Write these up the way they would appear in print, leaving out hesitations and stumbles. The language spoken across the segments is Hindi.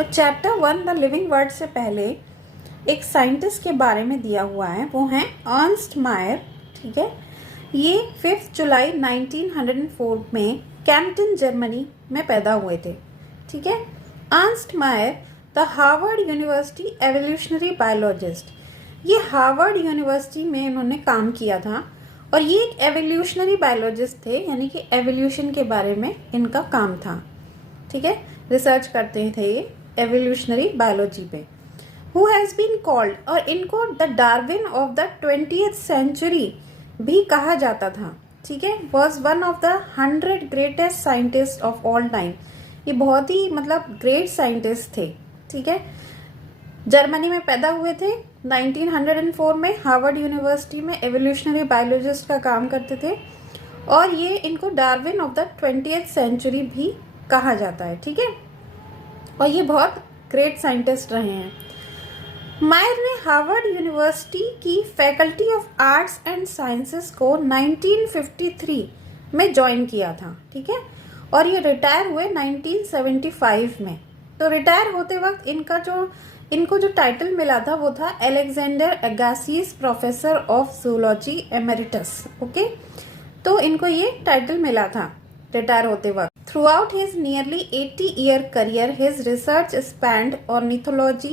तो चैप्टर 1 द लिविंग वर्ड से पहले एक साइंटिस्ट के बारे में दिया हुआ है, वो है अर्नस्ट मायर। ठीक है, ये 5 जुलाई 1904 में कैम्पटन जर्मनी में पैदा हुए थे। ठीक है, Ernst Mayar the Harvard university evolutionary biologist, ये हार्वर्ड यूनिवर्सिटी में इन्होंने काम किया था और ये एक एवोल्यूशनरी बायोलॉजिस्ट थे, यानी कि एवोल्यूशन के बारे में इनका काम था। ठीक है, रिसर्च करते थे ये एवोल्यूशनरी बायोलॉजी पे। हु हैज़ बीन कॉल्ड, और इनको the Darwin of the 20th century भी कहा जाता था। ठीक है, was one of the 100 greatest scientist of all time, ये बहुत ही मतलब ग्रेट साइंटिस्ट थे। ठीक है, जर्मनी में पैदा हुए थे 1904 में, हार्वर्ड यूनिवर्सिटी में एवोल्यूशनरी बायोलॉजिस्ट का काम करते थे और ये इनको Darwin of the 20th century भी कहा जाता है। ठीक है, और ये बहुत ग्रेट साइंटिस्ट रहे हैं। मायर ने हार्वर्ड यूनिवर्सिटी की faculty of arts and sciences को 1953 में ज्वाइन किया था। ठीक है, और ये रिटायर हुए 1975 में। तो रिटायर होते वक्त इनको जो टाइटल मिला था वो था Alexander Agassiz professor of zoology emeritus. Okay, तो इनको ये टाइटल मिला था रिटायर होते वक्त। Throughout his nearly 80-year career, his research spanned ornithology,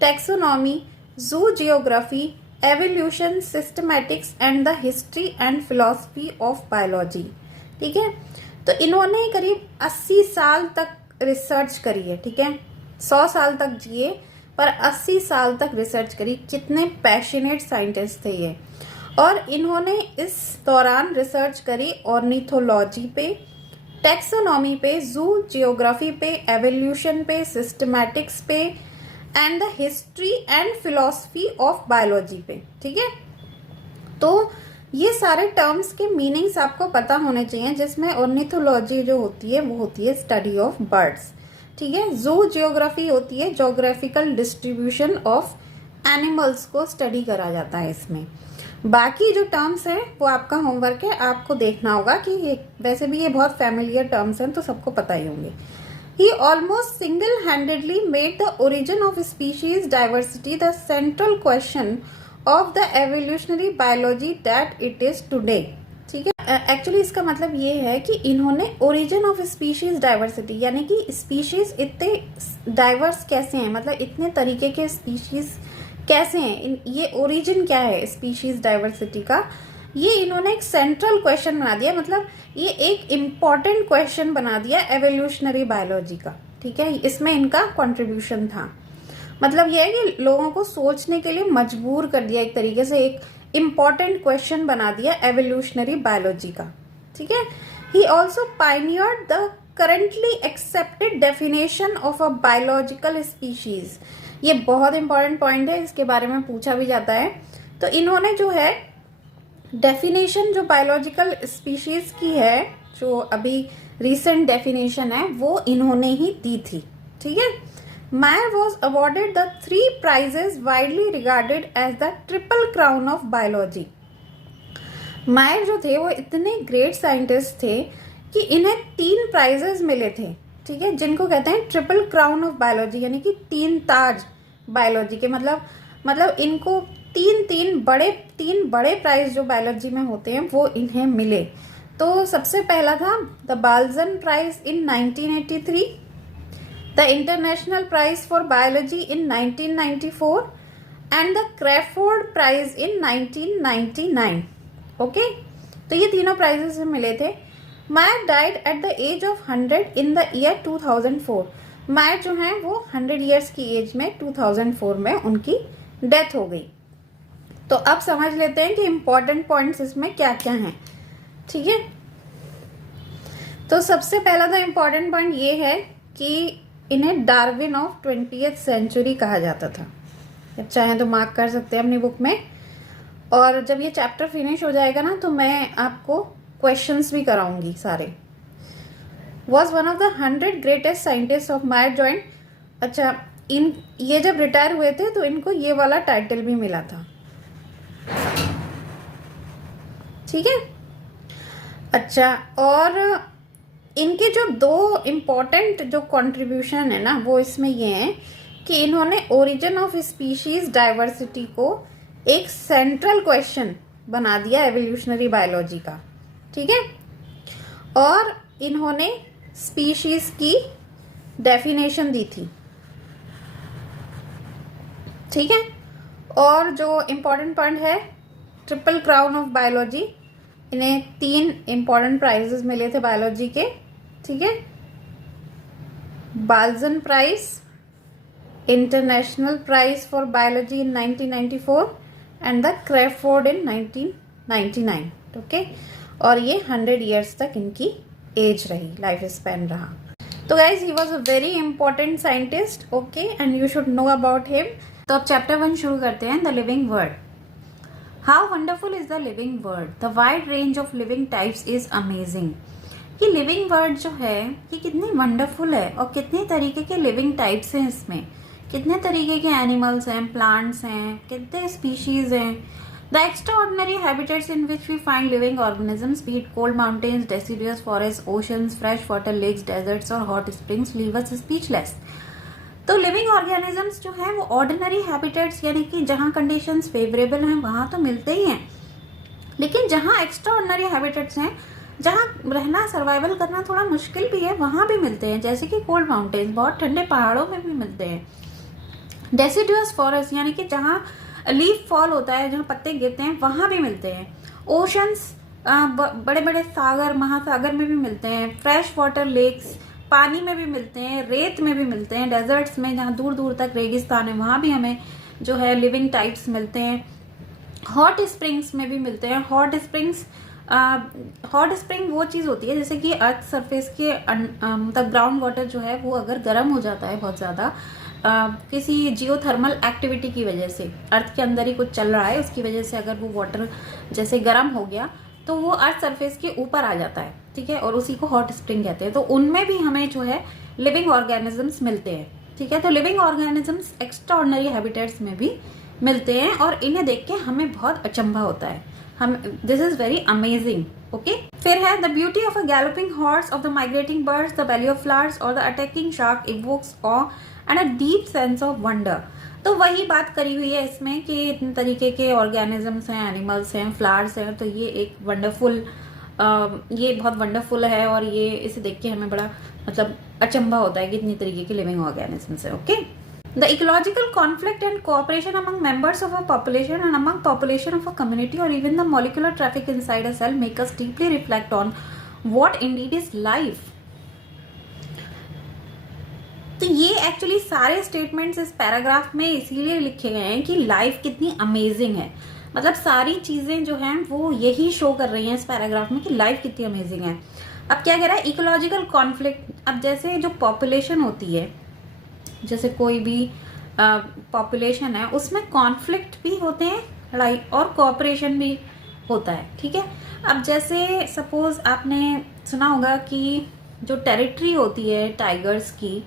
taxonomy, zoo geography, evolution, systematics, and the history and philosophy of biology. ठीक है, तो इन्होंने करीब 80 साल तक रिसर्च करी है। ठीक है, 100 साल तक जिए पर 80 साल तक रिसर्च करी। कितने पैशनेट साइंटिस्ट थे ये। और इन्होंने इस दौरान रिसर्च करी ऑर्निथोलॉजी पे, टैक्सोनॉमी पे, जू जियोग्राफी पे, एवोल्यूशन पे, सिस्टमैटिक्स पे and the history and philosophy of biology पे। ठीक है, तो ये सारे टर्म्स के मीनिंग्स आपको पता होने चाहिए, जिसमें ऑर्निथोलॉजी जो होती है वो होती है स्टडी ऑफ बर्ड्स। ठीक है, जू जियोग्राफी होती है जोग्राफिकल डिस्ट्रीब्यूशन ऑफ एनिमल्स को स्टडी करा जाता है इसमें। बाकी जो टर्म्स हैं वो आपका होमवर्क है, आपको देखना होगा कि ये वैसे भी ये बहुत फैमिलियर टर्म्स हैं तो सबको पता ही होंगे। He almost single-handedly made the origin of species diversity the central question of the evolutionary biology that it is today. ठीक है, एक्चुअली इसका मतलब ये है कि इन्होंने ओरिजिन ऑफ स्पीशीज डाइवर्सिटी, यानी कि स्पीशीज इतने डाइवर्स कैसे हैं, मतलब इतने तरीके के स्पीशीज कैसे हैं, ये ओरिजिन क्या है स्पीशीज डाइवर्सिटी का, ये इन्होंने एक सेंट्रल क्वेश्चन बना दिया, मतलब ये एक इम्पॉर्टेंट क्वेश्चन बना दिया एवोल्यूशनरी बायोलॉजी का। ठीक है, इसमें इनका कंट्रीब्यूशन था। मतलब ये है कि लोगों को सोचने के लिए मजबूर कर दिया, एक तरीके से एक इम्पॉर्टेंट क्वेश्चन बना दिया एवोल्यूशनरी बायोलॉजी का। ठीक है, he also pioneered the currently accepted definition of a biological species. ये बहुत इंपॉर्टेंट पॉइंट है, इसके बारे में पूछा भी जाता है। तो इन्होंने जो है डेफिनेशन जो बायोलॉजिकल स्पीशीज की है, जो अभी रिसेंट डेफिनेशन है, वो इन्होंने ही दी थी। ठीक है, Mayr was awarded the 3 prizes widely regarded as the triple crown of biology. Mayr जो थे वो इतने ग्रेट साइंटिस्ट थे कि इन्हें 3 प्राइजेस मिले थे। ठीक है, जिनको कहते हैं ट्रिपल क्राउन ऑफ बायोलॉजी, यानी कि 3 ताज बायोलॉजी के। मतलब इनको तीन बड़े प्राइज जो बायोलॉजी में होते हैं वो इन्हें मिले। तो सबसे पहला था the Balzan prize in 1983, the international prize for biology in 1994 and the Crafoord prize in 1999। Okay, तो ये तीनों प्राइजेस मिले थे। Mayr died at the age of 100 in the year 2004। Mayr जो हैं वो 100 ईयर्स की एज में 2004 में उनकी डेथ हो गई। तो अब समझ लेते हैं कि इंपॉर्टेंट पॉइंट्स इसमें क्या क्या हैं। ठीक है, तो सबसे पहला तो इम्पॉर्टेंट पॉइंट ये है कि इन्हें डार्विन ऑफ 20th सेंचुरी कहा जाता था। चाहे तो मार्क कर सकते हैं अपनी बुक में, और जब ये चैप्टर फिनिश हो जाएगा ना तो मैं आपको क्वेश्चंस भी कराऊंगी सारे। Was one of the 100 greatest scientist of Mayar joint. अच्छा, ये जब रिटायर हुए थे तो इनको ये वाला टाइटल भी मिला था। ठीक है, अच्छा, और इनके जो दो इम्पोर्टेंट जो कंट्रीब्यूशन है ना वो इसमें ये है कि इन्होंने ओरिजिन ऑफ स्पीशीज डाइवर्सिटी को एक सेंट्रल क्वेश्चन बना दिया एवोल्यूशनरी बायोलॉजी का, ठीक है। और इन्होंने स्पीशीज की डेफिनेशन दी थी, ठीक है। और जो इम्पोर्टेंट पॉइंट है ट्रिपल क्राउन ऑफ बायोलॉजी, इन्हें 3 इम्पोर्टेंट प्राइजेस मिले थे बायोलॉजी के, ठीक है। Balzan prize, international prize for biology in 1994 and the Crafoord in 1999, okay. और ये 100 ईयर्स तक इनकी एज रही, लाइफ स्पैन रहा। तो guys he was a very important scientist, okay, and you should know about him. तो अब चैप्टर 1 शुरू करते हैं, the living world. How wonderful is the living world, the wide range of living types is amazing. ये लिविंग वर्ल्ड जो है ये कितनी वंडरफुल है और कितने तरीके के लिविंग टाइप्स हैं, इसमें कितने तरीके के एनिमल्स हैं, प्लांट्स हैं, कितने स्पीशीज हैं। The extraordinary habitats in which we find living organisms, be it cold mountains, deciduous forest, oceans, fresh water lakes, deserts और hot springs, leave us speechless. तो लिविंग ऑर्गेनिजम्स जो है वो ऑर्डिनरी हैबिटेट्स यानी कि जहाँ कंडीशंस फेवरेबल हैं वहाँ तो मिलते ही हैं, लेकिन जहाँ एक्स्ट्रा ऑर्डिनरी हैबिटेट्स हैं, जहाँ रहना सर्वाइवल करना थोड़ा मुश्किल भी है, वहाँ भी मिलते हैं। जैसे कि कोल्ड माउंटेन्स, बहुत ठंडे पहाड़ों में भी मिलते हैं। डेसिडुअस फॉरेस्ट यानी कि जहाँ लीफ फॉल होता है, जहाँ पत्ते गिरते हैं, वहाँ भी मिलते हैं। ओशंस, बड़े बड़े सागर, महासागर में भी मिलते हैं। फ्रेश वाटर लेक्स, पानी में भी मिलते हैं, रेत में भी मिलते हैं। डेजर्ट्स में, जहाँ दूर दूर तक रेगिस्तान है, वहाँ भी हमें जो है लिविंग टाइप्स मिलते हैं। हॉट स्प्रिंग्स में भी मिलते हैं। हॉट स्प्रिंग वो चीज़ होती है जैसे कि अर्थ सरफेस के मतलब ग्राउंड वाटर जो है वो अगर गर्म हो जाता है बहुत ज़्यादा किसी जियोथर्मल एक्टिविटी की वजह से, अर्थ के अंदर ही कुछ चल रहा है उसकी वजह से अगर वो वाटर जैसे गर्म हो गया तो वो अर्थ सरफेस के ऊपर आ जाता है, ठीक है, और उसी को हॉट स्प्रिंग कहते हैं। तो उनमें भी हमें जो है लिविंग ऑर्गेनिजम्स मिलते हैं, ठीक है। तो living organisms extra ordinary habitats में भी मिलते हैं और इन्हें देख के हमें बहुत अचंभा होता है, हम this is very amazing, okay. फिर है the beauty of a galloping horse, of the migrating birds, the valley of flowers और the attacking shark evokes awe and a deep sense of wonder. तो वही बात करी हुई है इसमें कि इतने तरीके के ऑर्गेनिजम्स हैं, एनिमल्स हैं, फ्लावर्स हैं, तो ये एक वंडरफुल ये बहुत वंडरफुल है और ये इसे देख के हमें बड़ा मतलब अचंभा होता है कि इतनी तरीके के लिविंग ऑर्गेनिजम्स है, okay. The ecological conflict and cooperation among members of a population and among population of a community और even the molecular traffic inside a cell make us deeply reflect on what indeed is life. तो ये एक्चुअली सारे स्टेटमेंट्स इस पैराग्राफ में इसीलिए लिखे गए हैं कि लाइफ कितनी अमेजिंग है, मतलब सारी चीजें जो हैं वो यही शो कर रही हैं इस पैराग्राफ में कि लाइफ कितनी अमेजिंग है। अब क्या कह रहा है, इकोलॉजिकल कॉन्फ्लिक्ट। अब जैसे जो पॉपुलेशन होती है, जैसे कोई भी पॉपुलेशन है उसमें कॉन्फ्लिक्ट भी होते हैं, लड़ाई, और कोऑपरेशन भी होता है, ठीक है। अब जैसे सपोज आपने सुना होगा कि जो टेरिटरी होती है टाइगर्स की,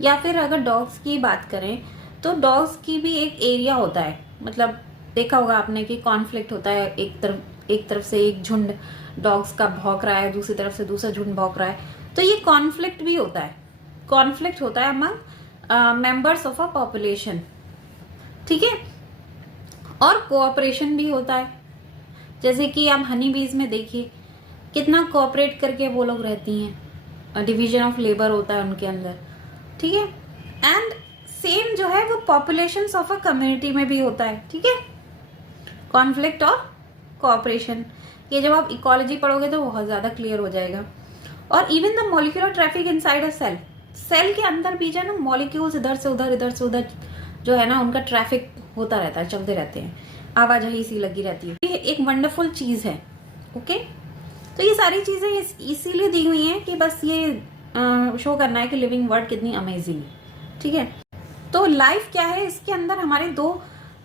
या फिर अगर डॉग्स की बात करें तो डॉग्स की भी एक एरिया होता है, मतलब देखा होगा आपने कि कॉन्फ्लिक्ट होता है, एक तरफ से एक झुंड डॉग्स का भौंक रहा है, दूसरी तरफ से दूसरा झुंड भौंक रहा है, तो ये कॉन्फ्लिक्ट भी होता है, कॉन्फ्लिक्ट होता है among members of a population, ठीक है। और कोऑपरेशन भी होता है, जैसे कि आप हनी बीज में देखिए कितना कोऑपरेट करके वो लोग रहती हैं, डिवीजन ऑफ लेबर होता है उनके अंदर, ठीक है। एंड सेम जो है वो पॉपुलेशंस ऑफ अ कम्युनिटी में भी होता है, ठीक है, कॉन्फ्लिक्ट और कोऑपरेशन। ये जब आप इकोलॉजी पढ़ोगे तो बहुत ज्यादा क्लियर हो जाएगा। और even the molecular traffic inside a cell, cell के अंदर भी जो है ना मॉलिक्यूल्स इधर से उधर जो है ना उनका ट्रैफिक होता रहता है, चलते रहते हैं, आवाजाही सी लगी रहती है, ये एक वंडरफुल चीज है, ओके। तो ये सारी चीजें इसीलिए दी हुई हैं कि बस ये शो करना है कि लिविंग वर्ल्ड कितनी अमेजिंग है, ठीक है। तो लाइफ क्या है, इसके अंदर हमारे 2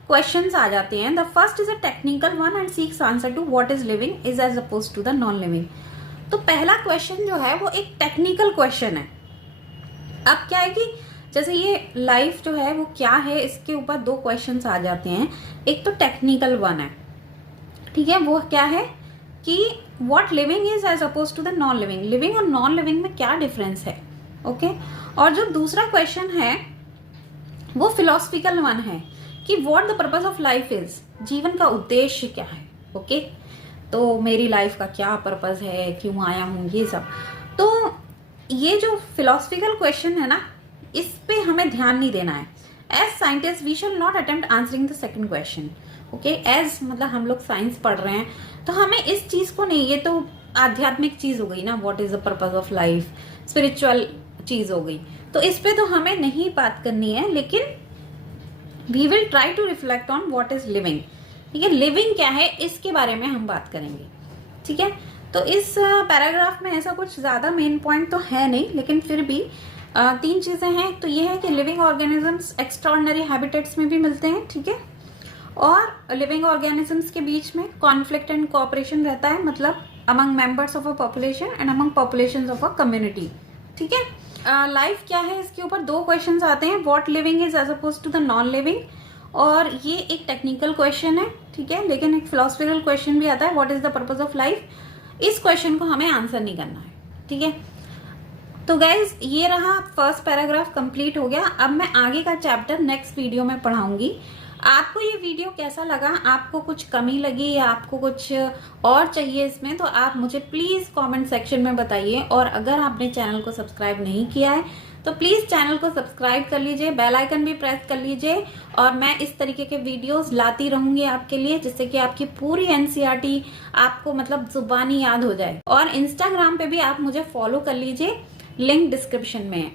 क्वेश्चंस आ जाते हैं। The first is a technical one and seeks answer to what is living is as oppose to the non living. तो पहला क्वेश्चन जो है वो एक टेक्निकल क्वेश्चन है। अब क्या है कि जैसे ये लाइफ जो है वो क्या है, इसके ऊपर 2 क्वेश्चंस आ जाते हैं। एक तो टेक्निकल वन है, ठीक है, वो क्या है कि what living is as oppose to the non living, living और नॉन लिविंग में क्या डिफरेंस है। ओके और जो दूसरा क्वेश्चन है वो फिलोसफिकल वन है कि what the purpose of life is, जीवन का उद्देश्य क्या है। ओके तो मेरी लाइफ का क्या पर्पस है, क्यों आया हूं, ये सब। तो ये जो फिलोसफिकल क्वेश्चन है ना, इस पे हमें ध्यान नहीं देना है। As scientist we shall not attempt answering the second question. Okay as मतलब हम लोग साइंस पढ़ रहे हैं तो हमें इस चीज को नहीं, ये तो आध्यात्मिक चीज हो गई ना, what is the purpose of life, spiritual चीज हो गई, तो इस पे तो हमें नहीं बात करनी है। लेकिन we will try to reflect on what is living. ठीक है, लिविंग क्या है इसके बारे में हम बात करेंगे। ठीक है, तो इस पैराग्राफ में ऐसा कुछ ज्यादा मेन पॉइंट तो है नहीं, लेकिन फिर भी 3 चीजें हैं। तो ये है कि लिविंग ऑर्गेनिजम्स एक्स्ट्राऑर्डिनरी हैबिटेट्स में भी मिलते हैं। ठीक है, और लिविंग ऑर्गेनिजम्स के बीच में कॉन्फ्लिक्ट एंड कोऑपरेशन रहता है, मतलब among members of a population and among populations of a community. ठीक है, लाइफ क्या है इसके ऊपर 2 क्वेश्चंस आते हैं, what living is as oppose to the non living, और ये एक टेक्निकल क्वेश्चन है। ठीक है, लेकिन एक फिलोसफिकल क्वेश्चन भी आता है, what is the purpose of life. इस क्वेश्चन को हमें आंसर नहीं करना है। ठीक है, तो गाइज ये रहा फर्स्ट पैराग्राफ कंप्लीट हो गया। अब मैं आगे का चैप्टर नेक्स्ट वीडियो में पढ़ाऊंगी। आपको ये वीडियो कैसा लगा, आपको कुछ कमी लगी या आपको कुछ और चाहिए इसमें, तो आप मुझे प्लीज कमेंट सेक्शन में बताइए। और अगर आपने चैनल को सब्सक्राइब नहीं किया है तो प्लीज चैनल को सब्सक्राइब कर लीजिए, बेल आइकन भी प्रेस कर लीजिए, और मैं इस तरीके के वीडियोस लाती रहूंगी आपके लिए, जिससे कि आपकी पूरी एनसीईआरटी आपको मतलब जुबानी याद हो जाए। और इंस्टाग्राम पे भी आप मुझे फॉलो कर लीजिए, लिंक डिस्क्रिप्शन में है।